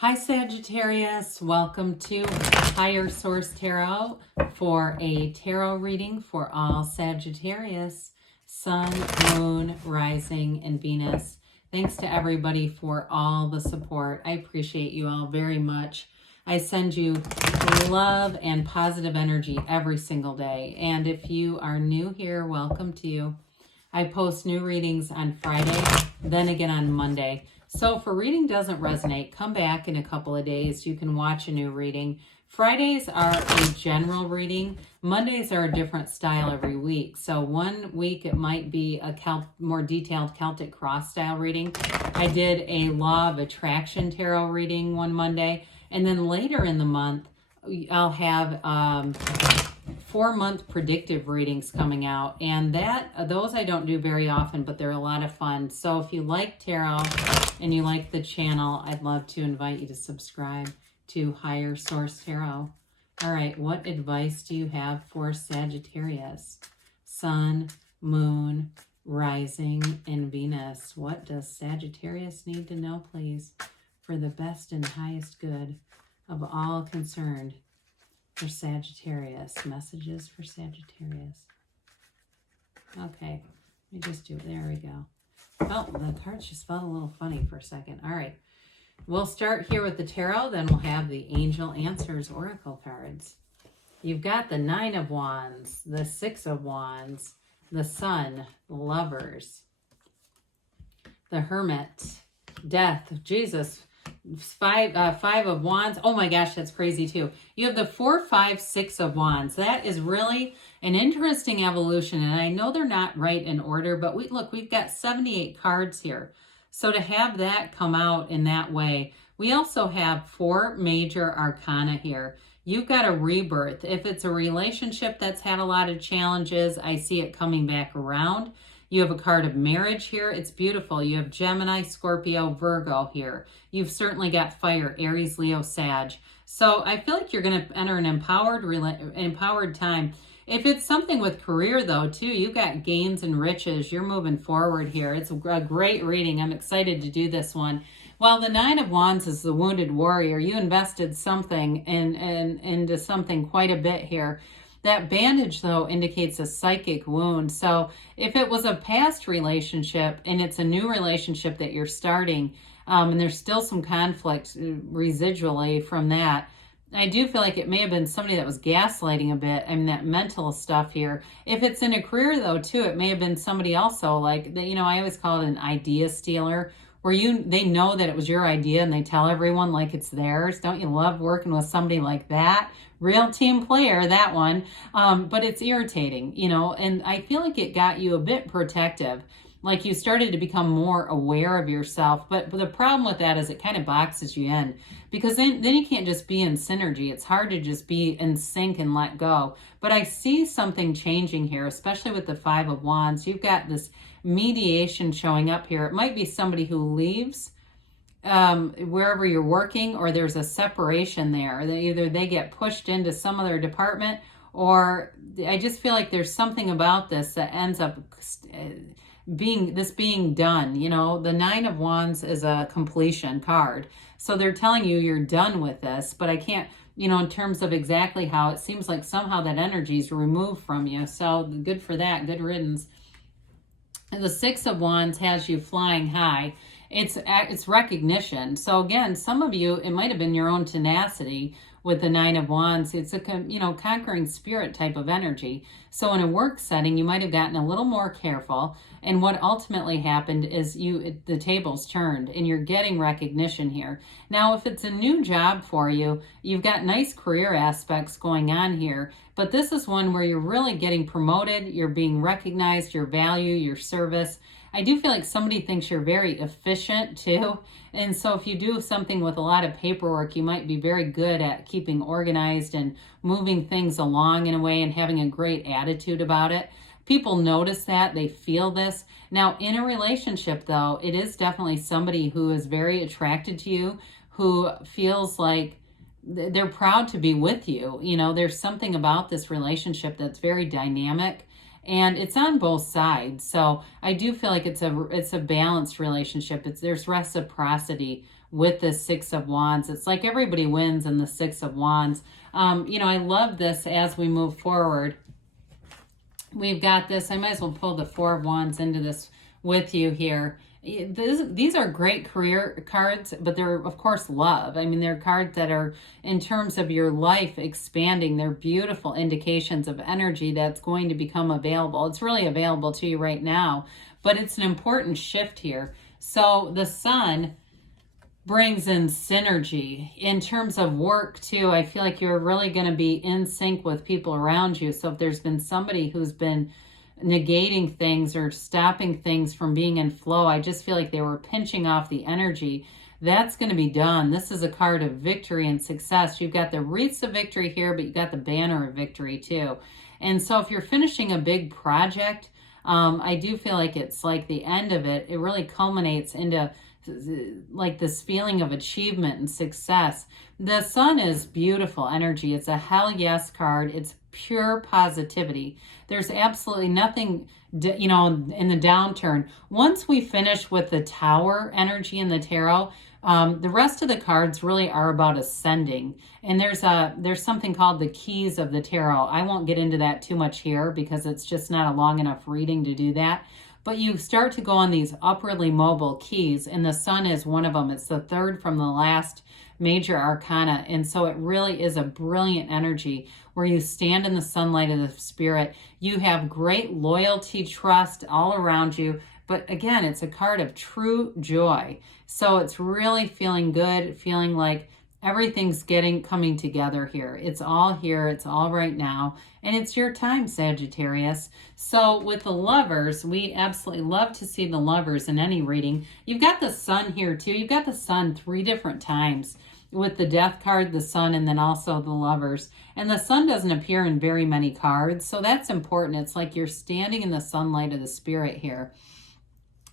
Hi Sagittarius, welcome to Higher Source Tarot for a tarot reading for all Sagittarius, Sun, Moon, Rising, and Venus. Thanks to everybody for all the support. I appreciate you all very much. I send you love and positive energy every single day. And if you are new here, welcome to you. I post new readings on Friday, then again on Monday. So if a reading doesn't resonate, come back in a couple of days. You can watch a new reading. Fridays are a general reading. Mondays are a different style every week. So one week it might be a more detailed Celtic cross style reading. I did a Law of Attraction tarot reading one Monday. And then later in the month, I'll have 4-month predictive readings coming out, and those I don't do very often, but they're a lot of fun. So if you like tarot and you like the channel, I'd love to invite you to subscribe to Higher Source Tarot. All right, what advice do you have for Sagittarius? Sun, Moon, Rising, and Venus. What does Sagittarius need to know, please, for the best and highest good of all concerned? For Sagittarius, messages for Sagittarius. Okay, let me just do it. There we go. Oh, the cards just felt a little funny for a second. All right, we'll start here with the tarot, then we'll have the Angel Answers Oracle cards. You've got the 9 of Wands, the 6 of Wands, the Sun, Lovers, the Hermit, Death, Jesus, five of Wands. Oh my gosh, that's crazy too. You have the 4, 5, 6 of Wands. That is really an interesting evolution, and I know they're not right in order, but we've got 78 cards here. So to have that come out in that way, we also have 4 major arcana here. You've got a rebirth. If it's a relationship that's had a lot of challenges, I see it coming back around. You have a card of marriage here. It's beautiful. You have Gemini, Scorpio, Virgo here. You've certainly got fire, Aries, Leo, Sag. So I feel like you're going to enter an empowered time. If it's something with career, though, too, you've got gains and riches. You're moving forward here. It's a great reading. I'm excited to do this one. While the 9 of Wands is the wounded warrior, you invested something into something quite a bit here. That bandage, though, indicates a psychic wound. So if it was a past relationship and it's a new relationship that you're starting, and there's still some conflict residually from that, I do feel like it may have been somebody that was gaslighting a bit. I mean, that mental stuff here. If it's in a career, though, too, it may have been somebody also, like, I always call it an idea stealer, where they know that it was your idea and they tell everyone like it's theirs. Don't you love working with somebody like that? Real team player, that one. But it's irritating, and I feel like it got you a bit protective. Like you started to become more aware of yourself. But the problem with that is it kind of boxes you in, because then you can't just be in synergy. It's hard to just be in sync and let go. But I see something changing here, especially with the 5 of Wands. You've got this mediation showing up here. It might be somebody who leaves wherever you're working, or there's a separation there. Either they get pushed into some other department, or I just feel like there's something about this that ends up being done. The 9 of Wands is a completion card. So they're telling you you're done with this, but I can't, in terms of exactly how, it seems like somehow that energy is removed from you. So good for that. Good riddance. And the 6 of Wands has you flying high. It's recognition. So again, some of you, it might have been your own tenacity with the 9 of Wands. It's a conquering spirit type of energy. So in a work setting, you might have gotten a little more careful. And what ultimately happened is the tables turned and you're getting recognition here. Now, if it's a new job for you, you've got nice career aspects going on here. But this is one where you're really getting promoted. You're being recognized, your value, your service. I do feel like somebody thinks you're very efficient too. And so if you do something with a lot of paperwork, you might be very good at keeping organized and moving things along in a way and having a great attitude about it. People notice that, they feel this. Now, in a relationship, though, it is definitely somebody who is very attracted to you, who feels like they're proud to be with you. There's something about this relationship that's very dynamic. And it's on both sides. So I do feel like it's a balanced relationship. There's reciprocity with the Six of Wands. It's like everybody wins in the Six of Wands. You know, I love this as we move forward. We've got this. I might as well pull the Four of Wands into this with you here. These are great career cards, but they're, of course, love. I mean, they're cards that are, in terms of your life expanding, they're beautiful indications of energy that's going to become available. It's really available to you right now, but it's an important shift here. So the Sun brings in synergy in terms of work too. I feel like you're really going to be in sync with people around you. So if there's been somebody who's been negating things or stopping things from being in flow, I just feel like they were pinching off the energy. That's going to be done. This is a card of victory and success. You've got the wreaths of victory here, but you've got the banner of victory too. And so if you're finishing a big project, I do feel like it's like the end of it. It really culminates into like this feeling of achievement and success. The Sun is beautiful energy. It's a hell yes card. It's pure positivity. There's absolutely nothing, you know, in the downturn. Once we finish with the Tower energy in the tarot, the rest of the cards really are about ascending. And there's something called the keys of the tarot. I won't get into that too much here because it's just not a long enough reading to do that. But you start to go on these upwardly mobile keys, and the Sun is one of them. It's the third from the last major arcana. And so it really is a brilliant energy where you stand in the sunlight of the spirit. You have great loyalty, trust all around you. But again, it's a card of true joy. So it's really feeling good, feeling like everything's coming together here. It's all here. It's all right now. And it's your time, Sagittarius. So with the Lovers, we absolutely love to see the Lovers in any reading. You've got the Sun here too. You've got the Sun 3 different times with the Death card, the Sun, and then also the Lovers. And the Sun doesn't appear in very many cards. So that's important. It's like you're standing in the sunlight of the spirit here.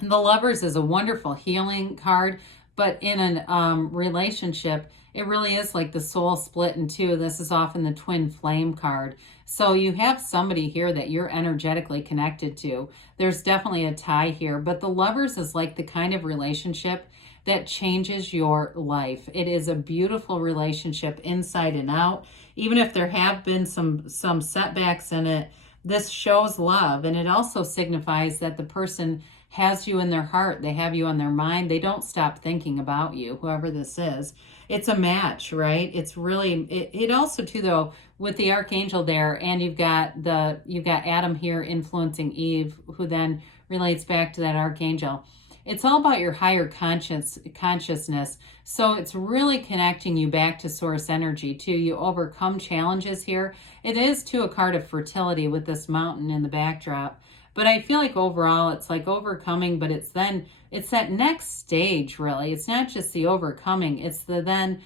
The Lovers is a wonderful healing card, but in a relationship, it really is like the soul split in two. This is often the twin flame card. So you have somebody here that you're energetically connected to. There's definitely a tie here, but the Lovers is like the kind of relationship that changes your life. It is a beautiful relationship inside and out. Even if there have been some setbacks in it, this shows love, and it also signifies that the person has you in their heart. They have you on their mind. They don't stop thinking about you, whoever this is. It's a match, right? It's really, it also too, though, with the Archangel there, and you've got Adam here influencing Eve, who then relates back to that Archangel. It's all about your higher consciousness. So it's really connecting you back to source energy too. You overcome challenges here. It is too a card of fertility with this mountain in the backdrop. But I feel like overall it's like overcoming, but it's that next stage really. It's not just the overcoming, it's the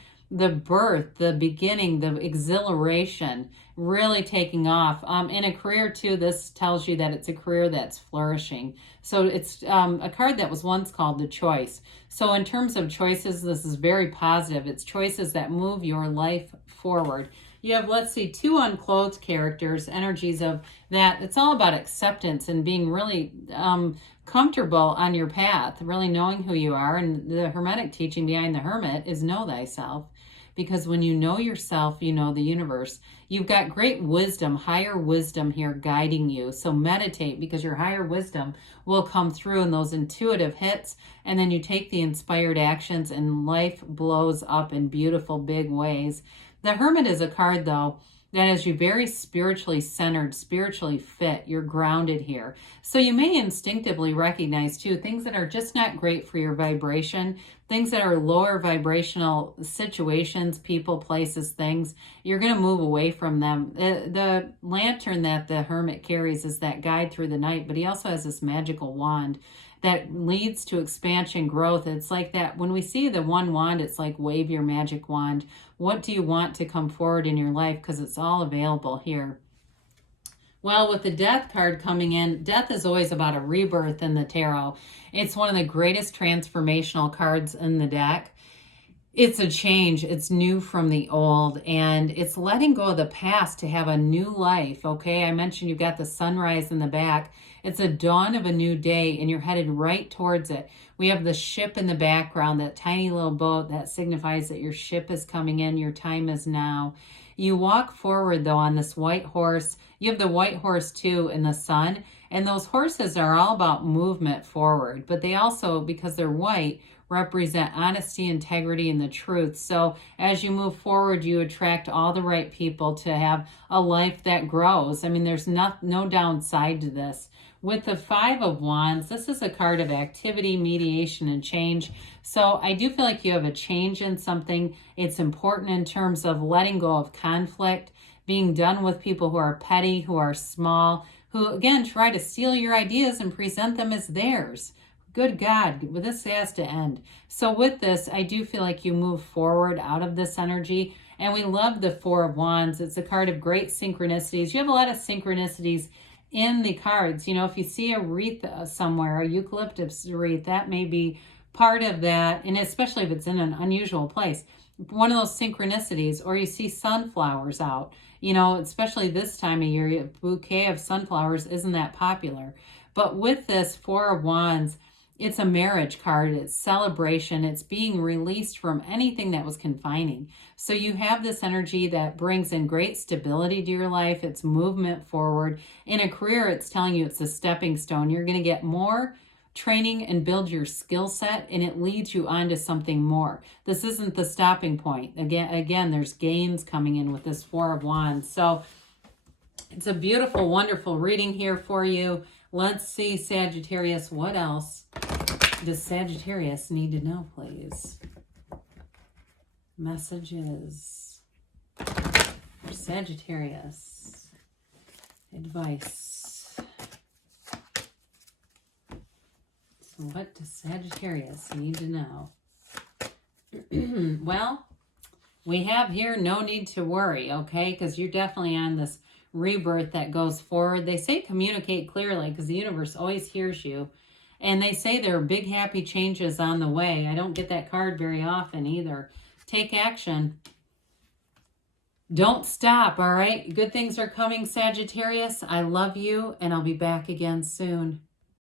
birth, the beginning, the exhilaration, really taking off. In a career too, this tells you that it's a career that's flourishing. So it's a card that was once called the Choice. So in terms of choices, this is very positive. It's choices that move your life forward. You have, let's see, 2 unclothed characters, energies of that. It's all about acceptance and being really comfortable on your path, really knowing who you are. And the Hermetic teaching behind the Hermit is know thyself. Because when you know yourself, you know the universe. You've got great wisdom, higher wisdom here guiding you. So meditate, because your higher wisdom will come through in those intuitive hits. And then you take the inspired actions and life blows up in beautiful big ways. The Hermit is a card, though, that has you very spiritually centered, spiritually fit. You're grounded here. So you may instinctively recognize, too, things that are just not great for your vibration, things that are lower vibrational situations, people, places, things. You're going to move away from them. The lantern that the Hermit carries is that guide through the night, but he also has this magical wand that leads to expansion, growth. It's like that. When we see the one wand, it's like wave your magic wand. What do you want to come forward in your life? Because it's all available here. Well, with the Death card coming in, death is always about a rebirth in the tarot. It's one of the greatest transformational cards in the deck. It's a change. It's new from the old, and it's letting go of the past to have a new life, okay? I mentioned you've got the sunrise in the back. It's a dawn of a new day, and you're headed right towards it. We have the ship in the background, that tiny little boat that signifies that your ship is coming in. Your time is now. You walk forward, though, on this white horse. You have the white horse, too, in the sun, and those horses are all about movement forward, but they also, because they're white, represent honesty, integrity, and the truth. So as you move forward, you attract all the right people to have a life that grows. I mean, there's no downside to this. With the Five of Wands, this is a card of activity, mediation, and change. So I do feel like you have a change in something. It's important in terms of letting go of conflict, being done with people who are petty, who are small, who, again, try to steal your ideas and present them as theirs. Good God, this has to end. So with this, I do feel like you move forward out of this energy. And we love the Four of Wands. It's a card of great synchronicities. You have a lot of synchronicities in the cards. You know, if you see a wreath somewhere, a eucalyptus wreath, that may be part of that. And especially if it's in an unusual place. One of those synchronicities, or you see sunflowers out. You know, especially this time of year, a bouquet of sunflowers isn't that popular. But with this Four of Wands, it's a marriage card. It's celebration. It's being released from anything that was confining. So you have this energy that brings in great stability to your life. It's movement forward. In a career, it's telling you it's a stepping stone. You're going to get more training and build your skill set, and it leads you on to something more. This isn't the stopping point. Again, there's gains coming in with this Four of Wands. So it's a beautiful, wonderful reading here for you. Let's see, Sagittarius, what else does Sagittarius need to know, please? Messages for Sagittarius. Advice. So what does Sagittarius need to know? Well, we have here no need to worry, okay? Because you're definitely on this rebirth that goes forward. They say communicate clearly because the universe always hears you. And they say there are big happy changes on the way. I don't get that card very often either. Take action. Don't stop, all right? Good things are coming, Sagittarius. I love you, and I'll be back again soon.